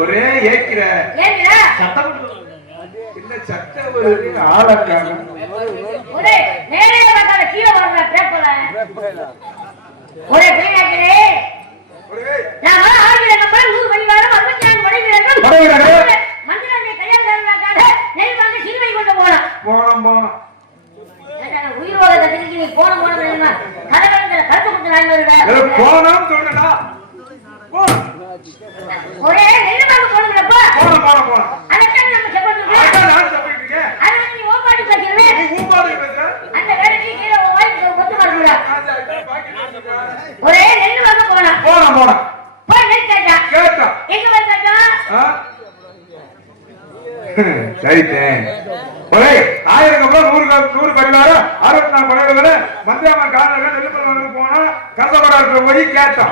ஒரே ஏக்கிற சட்டம் இல்ல சட்ட ஒரு ஆளக்காக ஒரே நேரே பார்த்தால கீழே வர்ற பேப்பர்ல ஒரே பிள்ளையாக்கே நான் வர ஆளுங்க நம்ம 100 மணி வரை 64 மணி நேரம் மந்திரனை கல்யாணக்காரனாக நெல் வாங்க சீமை கொண்டு போலாம் உயிரோட கத்திரிக்கு நீ போன வேணுமா கதவங்க கருத்து கொடுத்து வாங்கி வருடா போனாம் சொல்றடா ஒரே நெல் வாங்க போறதுப்பா போன அதெல்லாம் நம்ம செப்பறோம் நான் செப்பிட்டு இருக்கேன் அத நீ ஓபாடி பேசுறே நீ ஓபாடி பேசுற அந்த வேலைக்கு கீழ வாய்க்கு கொத்து மாறுடா ஒரே நெல் வாங்க போன போய் நெல் கேட்டா எங்க வந்தாடா சரிதே ஒரே 1000 அப்புறம் 100 கல்லார 64 கொலைகள மந்திரமா காரணங்க நெல்லுப்பள்ளம் போனா கசபடா போய் கேட்டா